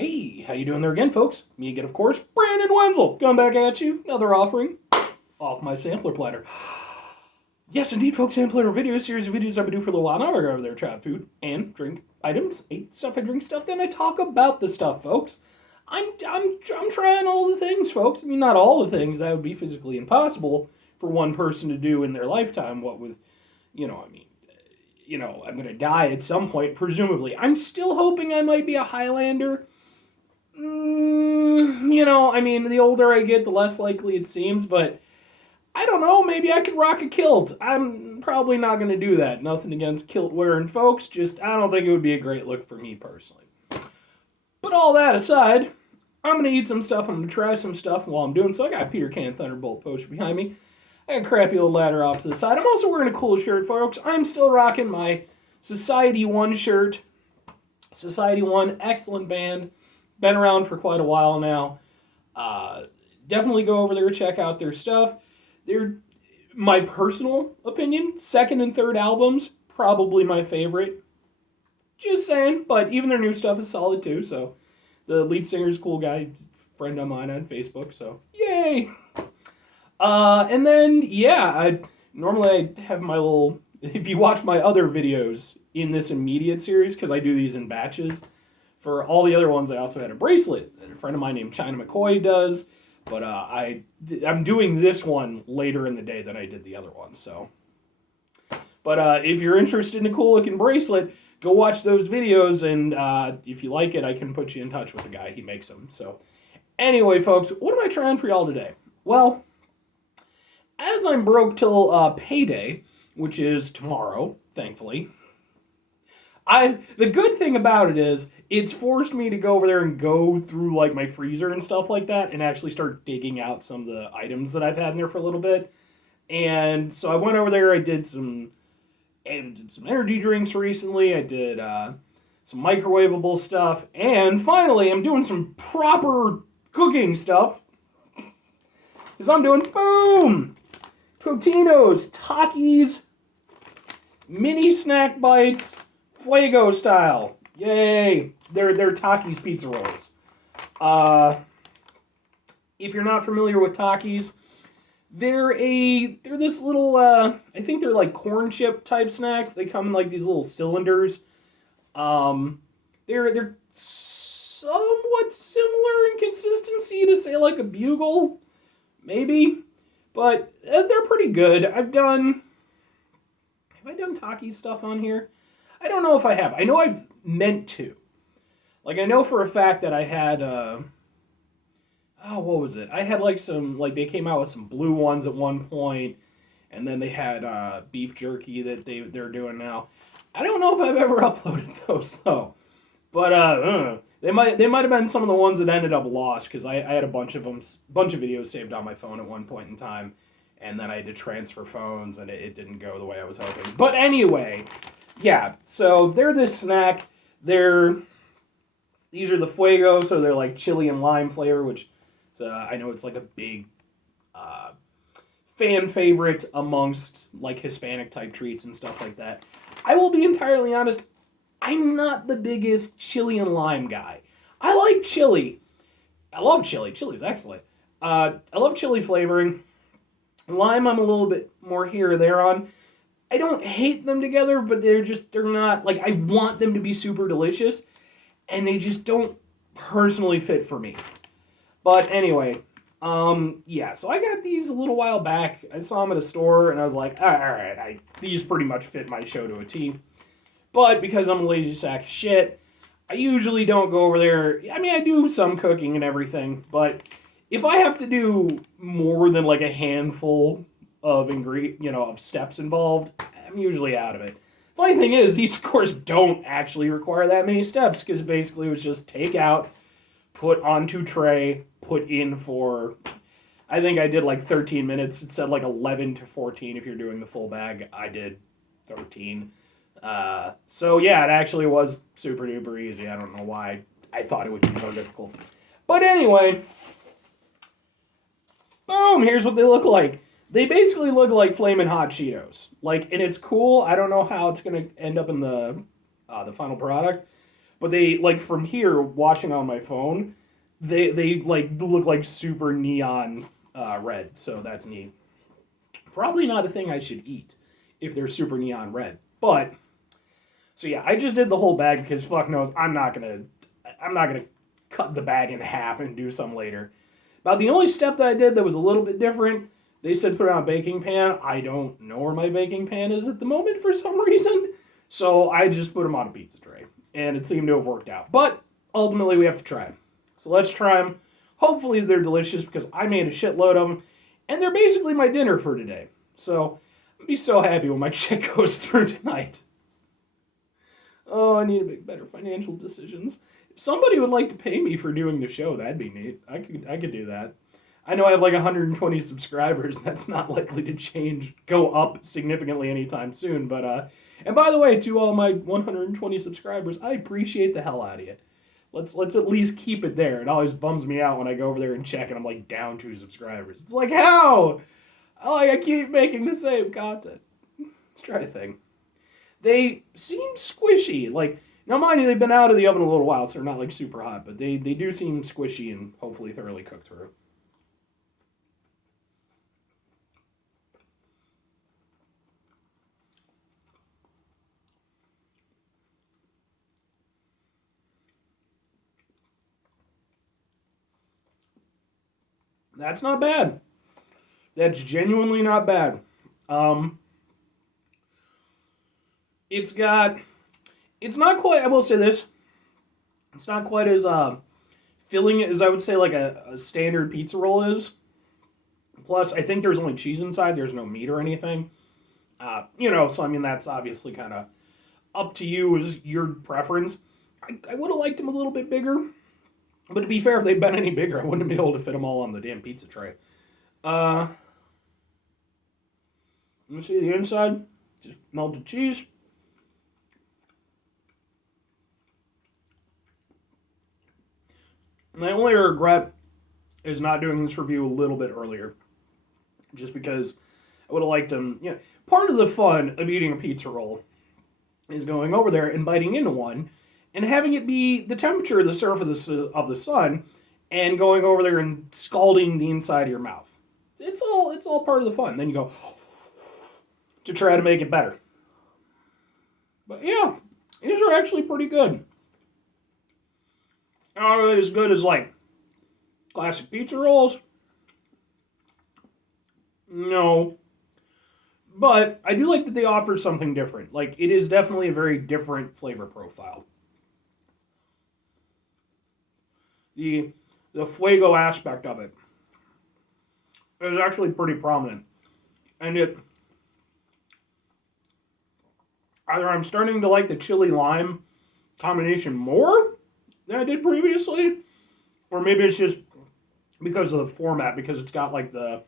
Hey, how you doing there again, folks? Me again, of course, Brandon Wenzel. Coming back at you, another offering off my sampler platter. Yes, indeed, folks, sampler video, a series of videos I've been doing for a little while now. I go over there, chat food and drink items, eat stuff, I drink stuff, then I talk about the stuff, folks. I'm trying all the things, folks. I mean, not all the things. That would be physically impossible for one person to do in their lifetime. What with, I'm going to die at some point, presumably. I'm still hoping I might be a Highlander. The older I get, the less likely it seems, but I don't know, maybe I could rock a kilt. I'm probably not going to do that. Nothing against kilt wearing folks, just I don't think it would be a great look for me personally. But all that aside, I'm going to eat some stuff, I'm going to try some stuff while I'm doing so. I got Peter Can Thunderbolt poster behind me. I got a crappy old ladder off to the side. I'm also wearing a cool shirt, folks. I'm still rocking my Society 1 shirt. Society 1, excellent band. Been around for quite a while now. Definitely go over there, check out their stuff. They're, my personal opinion, second and third albums, probably my favorite. Just saying, but even their new stuff is solid too, so. The lead singer's a cool guy, friend of mine on Facebook, so yay! And then, normally I have my little, if you watch my other videos in this immediate series, because I do these in batches, for all the other ones I also had a bracelet that a friend of mine named China McCoy does, but I'm doing this one later in the day than I did the other one, so. But if you're interested in a cool looking bracelet, go watch those videos, and if you like it, I can put you in touch with the guy. He makes them. So, anyway, folks, what am I trying for y'all today? Well, as I'm broke till payday, which is tomorrow, thankfully, the good thing about it is it's forced me to go over there and go through like my freezer and stuff like that, and actually start digging out some of the items that I've had in there for a little bit. And so I went over there. I did some energy drinks recently. I did some microwavable stuff. And finally, I'm doing some proper cooking stuff. Because I'm doing, boom! Totino's Takis mini snack bites, Fuego style. Yay! They're Takis pizza rolls. If you're not familiar with Takis, they're this little, I think they're like corn chip type snacks. They come in like these little cylinders. They're somewhat similar in consistency to say like a Bugle, maybe, but they're pretty good. Have I done Takis stuff on here? I don't know if I have. I know I've meant to. Like I know for a fact that I had, what was it? I had like they came out with some blue ones at one point, and then they had beef jerky that they're doing now. I don't know if I've ever uploaded those though, but they might have been some of the ones that ended up lost because I had a bunch of videos saved on my phone at one point in time, and then I had to transfer phones and it didn't go the way I was hoping. But anyway, yeah. So they're this snack. These are the Fuego, so they're like chili and lime flavor, which. I know it's like a big fan favorite amongst like Hispanic type treats and stuff like that. I will be entirely honest, I'm not the biggest chili and lime guy. I like chili. I love chili. Chili's excellent. I love chili flavoring. Lime I'm a little bit more here or there on. I don't hate them together, but they're not, like, I want them to be super delicious, and they just don't personally fit for me. But anyway, so I got these a little while back. I saw them at a store, and I was like, all right, these pretty much fit my show to a T. But because I'm a lazy sack of shit, I usually don't go over there. I mean, I do some cooking and everything, but if I have to do more than like a handful of of steps involved, I'm usually out of it. Funny thing is, these of course don't actually require that many steps, because basically it was just take out, put onto tray, put in for, I think I did like 13 minutes. It said like 11 to 14 if you're doing the full bag. I did 13. So yeah, it actually was super duper easy. I don't know why I thought it would be so difficult. But anyway, boom, here's what they look like. They basically look like Flamin' Hot Cheetos. Like, and it's cool. I don't know how it's going to end up in the final product. But they, like, from here, watching on my phone, they like, look like super neon red, so that's neat. Probably not a thing I should eat if they're super neon red. But, so yeah, I just did the whole bag because fuck knows I'm not gonna cut the bag in half and do some later. About the only step that I did that was a little bit different, they said put it on a baking pan. I don't know where my baking pan is at the moment for some reason. So I just put them on a pizza tray. And it seemed to have worked out. But ultimately we have to try them. So let's try them. Hopefully they're delicious because I made a shitload of them. And they're basically my dinner for today. So I'll be so happy when my check goes through tonight. Oh, I need to make better financial decisions. If somebody would like to pay me for doing the show, that'd be neat. I could do that. I know I have like 120 subscribers, and that's not likely to go up significantly anytime soon. But and by the way, to all my 120 subscribers, I appreciate the hell out of you. Let's at least keep it there. It always bums me out when I go over there and check, and I'm like down 2 subscribers. It's like, how? I keep making the same content. Let's try a thing. They seem squishy. Like, now mind you, they've been out of the oven a little while, so they're not like super hot, but they do seem squishy and hopefully thoroughly cooked through. That's not bad. That's genuinely not bad. Um, it's got. It's not quite. I will say this. It's not quite as filling as I would say like a standard pizza roll is. Plus, I think there's only cheese inside. There's no meat or anything. So I mean that's obviously kind of up to you as your preference. I would have liked them a little bit bigger, but to be fair, if they'd been any bigger, I wouldn't have been able to fit them all on the damn pizza tray. Uh, Let me see the inside. Just melted cheese. My only regret is not doing this review a little bit earlier. Just because I would have liked them. Part of the fun of eating a pizza roll is going over there and biting into one and having it be the temperature of the surface of the sun and going over there and scalding the inside of your mouth. It's all part of the fun. Then you go to try to make it better. But yeah, these are actually pretty good. Not really as good as like classic pizza rolls. No. But I do like that they offer something different. Like, it is definitely a very different flavor profile. The fuego aspect of it is actually pretty prominent. And either I'm starting to like the chili lime combination more than I did previously, or maybe it's just because of the format, because it's got like the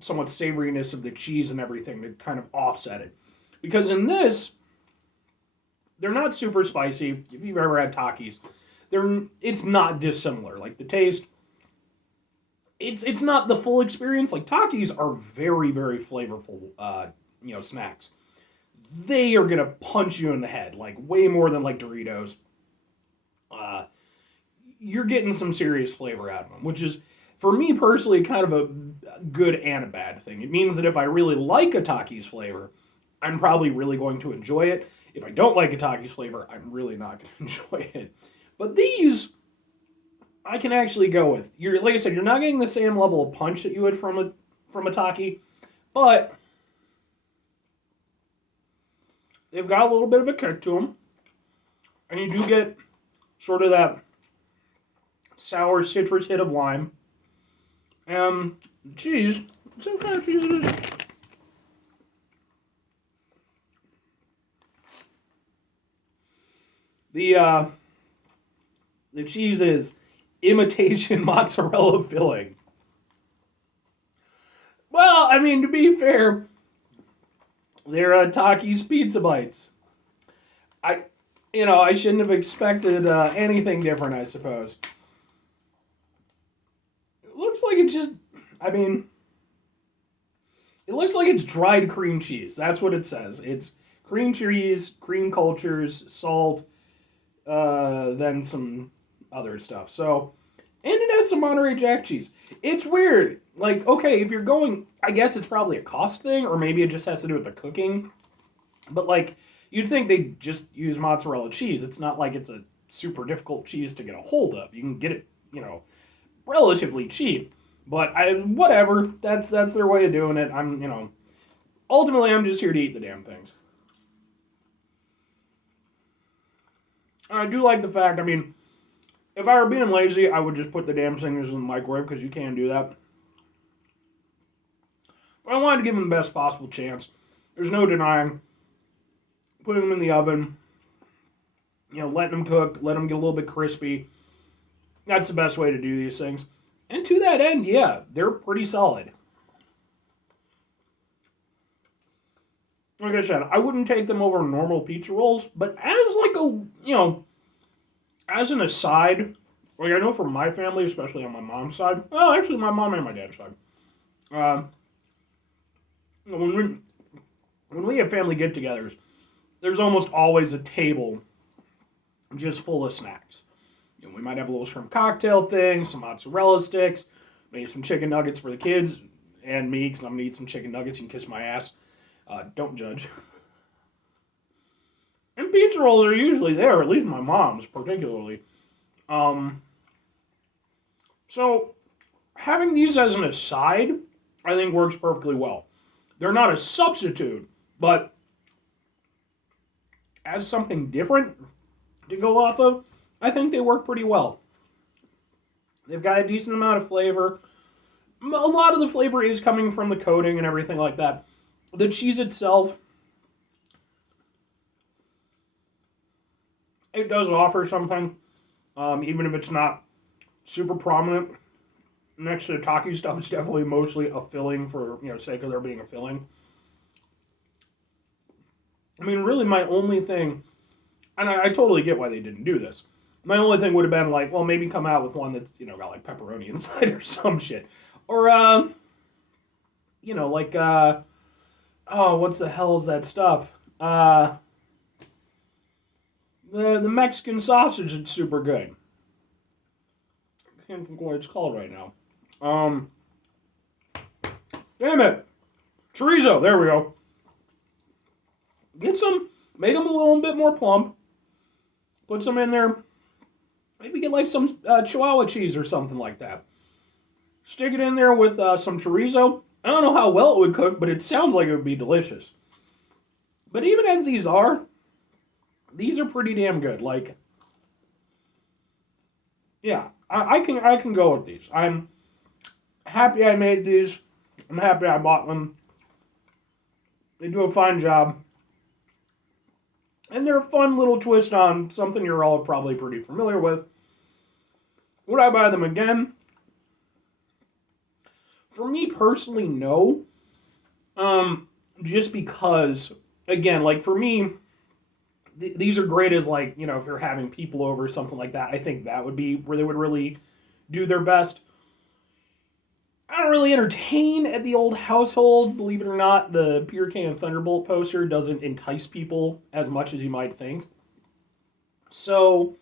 somewhat savoriness of the cheese and everything to kind of offset it. Because in this, they're not super spicy. If you've ever had Takis, it's not dissimilar. Like the taste, it's not the full experience. Like Takis are very, very flavorful, snacks. They are gonna punch you in the head, like way more than like Doritos. You're getting some serious flavor out of them, which is, for me personally, kind of a good and a bad thing. It means that if I really like a Takis flavor, I'm probably really going to enjoy it. If I don't like a Takis flavor, I'm really not going to enjoy it. But these, I can actually go with. Like I said, you're not getting the same level of punch that you would from a Taki, but they've got a little bit of a kick to them, and you do get sort of that sour citrus hit of lime. Cheese. Some kind of cheese it is. The cheese is imitation mozzarella filling. Well, I mean, to be fair, they're Takis pizza bites. I shouldn't have expected anything different, I suppose. It looks like it looks like it's dried cream cheese. That's what it says. It's cream cheese, cream cultures, salt, then some other stuff. So, and it has some Monterey Jack cheese. It's weird. Like, okay, if you're going, I guess it's probably a cost thing, or maybe it just has to do with the cooking. But like, you'd think they'd just use mozzarella cheese. It's not like it's a super difficult cheese to get a hold of. You can get it, relatively cheap. But whatever. That's their way of doing it. Ultimately I'm just here to eat the damn things. I do like the fact, if I were being lazy, I would just put the damn things in the microwave, because you can do that. But I wanted to give them the best possible chance. There's no denying. Putting them in the oven, letting them cook, let them get a little bit crispy. That's the best way to do these things. And to that end, yeah, they're pretty solid. Like I said, I wouldn't take them over normal pizza rolls, but as as an aside, like I know for my family, especially on my mom's side, well, actually my mom and my dad's side, when we have family get-togethers, there's almost always a table just full of snacks. We might have a little shrimp cocktail thing, some mozzarella sticks, maybe some chicken nuggets for the kids and me, because I'm going to eat some chicken nuggets. You can kiss my ass. Don't judge. And pizza rolls are usually there, at least my mom's particularly. So, having these as an aside, I think works perfectly well. They're not a substitute, but as something different to go off of, I think they work pretty well. They've got a decent amount of flavor. A lot of the flavor is coming from the coating and everything like that. The cheese itself, it does offer something, even if it's not super prominent. Next to the Takis stuff, it's definitely mostly a filling for, sake of there being a filling. Really my only thing, and I totally get why they didn't do this. My only thing would have been like, well, maybe come out with one that's, got like pepperoni inside or some shit. Or, what's the hell is that stuff? The Mexican sausage is super good. I can't think what it's called right now. Damn it. Chorizo, there we go. Get some, make them a little bit more plump. Put some in there. Maybe get like some Chihuahua cheese or something like that. Stick it in there with some chorizo. I don't know how well it would cook, but it sounds like it would be delicious. But even as these are pretty damn good. Like, yeah, I can go with these. I'm happy I made these. I'm happy I bought them. They do a fine job. And they're a fun little twist on something you're all probably pretty familiar with. Would I buy them again? For me personally, no. Just because, again, like for me, these are great as like, if you're having people over or something like that. I think that would be where they would really do their best. I don't really entertain at the old household. Believe it or not, the Pure Can Thunderbolt poster doesn't entice people as much as you might think. So,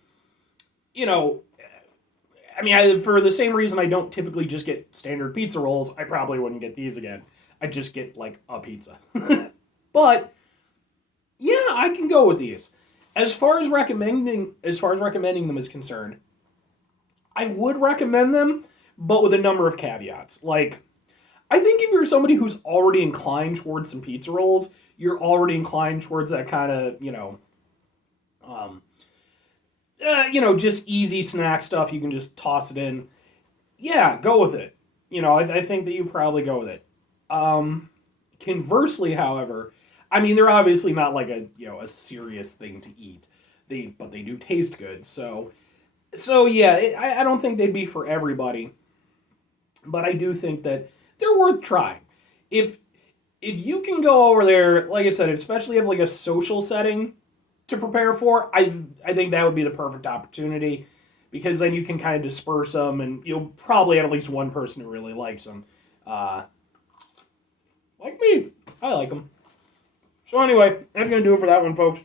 for the same reason I don't typically just get standard pizza rolls, I probably wouldn't get these again. I'd just get, like, a pizza. But, yeah, I can go with these. As far as recommending them is concerned, I would recommend them, but with a number of caveats. Like, I think if you're somebody who's already inclined towards some pizza rolls, you're already inclined towards that kind of, just easy snack stuff. You can just toss it in. Yeah, go with it. I think that you probably go with it. Conversely, however, they're obviously not like a serious thing to eat. But they do taste good. So yeah, I don't think they'd be for everybody. But I do think that they're worth trying. If you can go over there, like I said, especially if like a social setting to prepare for, I think that would be the perfect opportunity, because then you can kind of disperse them, and you'll probably have at least one person who really likes them. Like me, I like them. So anyway, that's going to do it for that one, folks.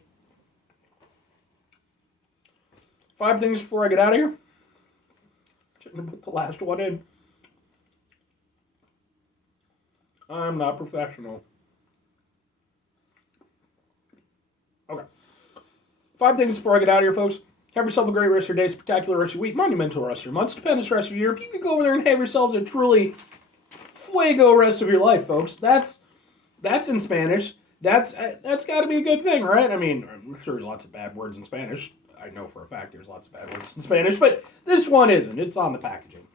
5 things before I get out of here. Shouldn't have put the last one in. I'm not professional. Okay. 5 things before I get out of here, folks. Have yourself a great rest of your day, spectacular rest of your week, monumental rest of your month, stupendous rest of your year. If you could go over there and have yourselves a truly fuego rest of your life, folks. That's in Spanish. That's got to be a good thing, right? I mean, I'm sure there's lots of bad words in Spanish. I know for a fact there's lots of bad words in Spanish, but this one isn't. It's on the packaging.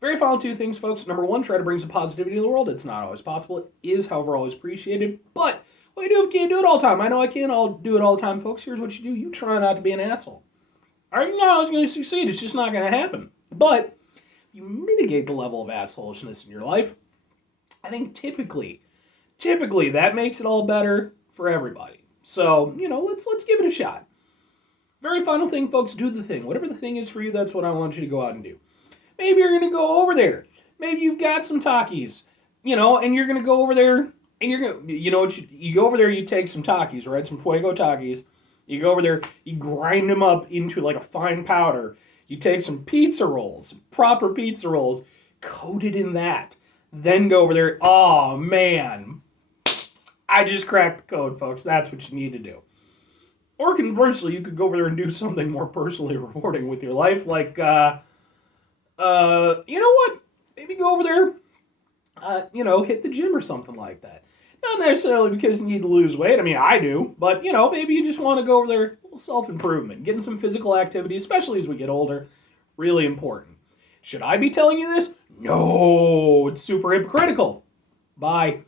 Very final 2 things, folks. Number 1, try to bring some positivity to the world. It's not always possible. It is, however, always appreciated. But what you do if you can't do it all the time? I know I can't all do it all the time, folks. Here's what you do. You try not to be an asshole. All right, you're not always going to succeed. It's just not going to happen. But you mitigate the level of assholishness in your life. I think typically that makes it all better for everybody. So, let's give it a shot. Very final thing, folks, do the thing. Whatever the thing is for you, that's what I want you to go out and do. Maybe you're going to go over there. Maybe you've got some Takis, and you're going to go over there, and you're going to, you go over there, you take some Takis, right? Some Fuego Takis. You go over there, you grind them up into like a fine powder. You take some pizza rolls, proper pizza rolls, coat it in that. Then go over there. Oh, man. I just cracked the code, folks. That's what you need to do. Or conversely, you could go over there and do something more personally rewarding with your life. Like, you know what? Maybe go over there, hit the gym or something like that. Not necessarily because you need to lose weight. I mean, I do. But, maybe you just want to go over there, a little self-improvement. Getting some physical activity, especially as we get older, really important. Should I be telling you this? No, it's super hypocritical. Bye.